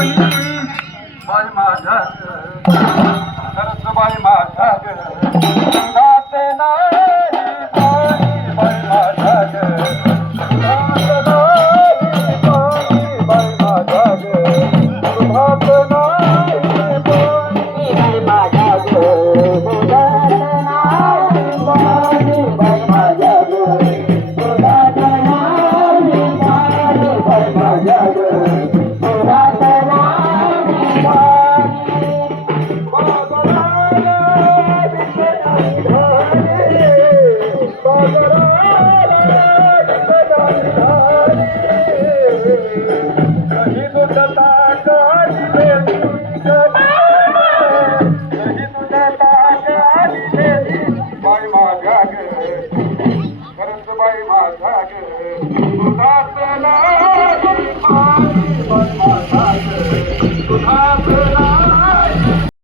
बाई माझ्या खरंच बाई माझ्या जाते नाही पाणी बाई माझ्या बाई माझ्या दुधात नाही पाणी बाई माझ्या दुधात नाही पाणी बाई माझ्या दुधात नाही पाणी बाई माझ्या दुधात बाई माझ्या खरंच बाई माझ्या दुधात